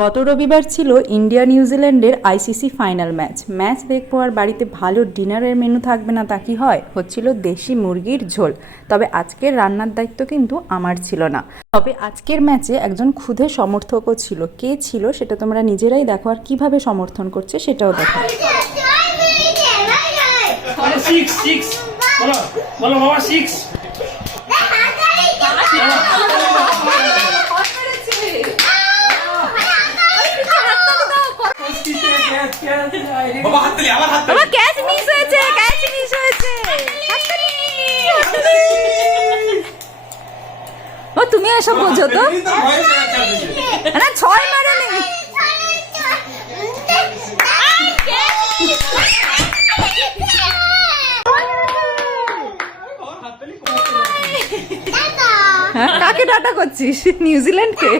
গত রবিবার ছিল ইন্ডিয়া নিউজিল্যান্ডের আইসিসি ফাইনাল ম্যাচ দেখবো আর বাড়িতে ভালো ডিনারের মেনু থাকবে না তা কি হয়, হচ্ছিল দেশি মুরগির ঝোল। তবে আজকের রান্নার দায়িত্ব কিন্তু আমার ছিল না। তবে আজকের ম্যাচে একজন ক্ষুদে সমর্থকও ছিল। কে ছিল সেটা তোমরা নিজেরাই দেখো, আর কিভাবে সমর্থন করছে সেটাও দেখো। ক্যাচ মিস হয়েছে। ও তুমি এসব বোঝো তো না, ছয় মারেনি। কাকে টাটা করছিস? নিউজিল্যান্ডকে?